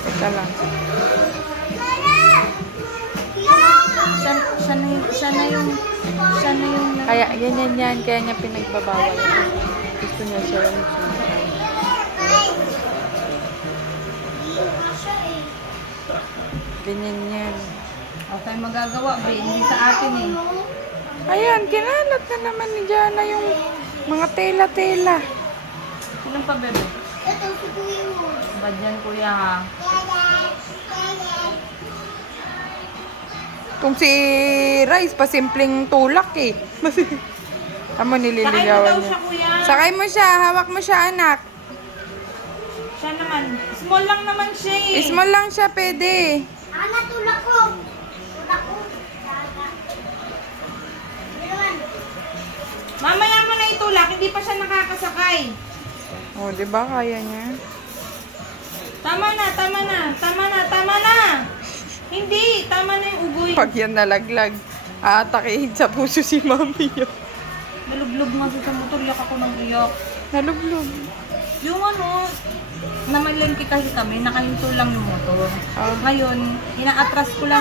Teka lang. Siya na yung Kaya, ganyan yan. Kaya niya pinagbabawal. Gusto niya siya yung susunod. Ganyan yan. Okay, magagawa, be. Hindi sa atin eh. Ayan, kinalat na naman ni Jana yung mga tela-tela. Sinong pa, bebe? Bad yan, kuya, ha? Kung si Rice, pasimpleng tulak eh. Tama, Sakay mo nililigawan daw niya. siya, kuya. Sakay mo siya, hawak mo siya, anak. Siya naman. Small lang naman siya eh. Small lang siya, pwede. Ana, tulak ko. Tulak ko. Mamaya mo na itulak, hindi pa siya nakakasakay. O, di ba kaya niya? Tama na, tama na, tama na, tama na. Hindi, tama na yung ugoy. Pag yan nalaglag, aatakihin sa puso si mami yun. Nalublog nga sa motor, yak ako ng iyak. Nalublog. Yung ano, namalengke kasi kami, nakahinto lang yung motor. Ah. Ngayon, inaatras ko lang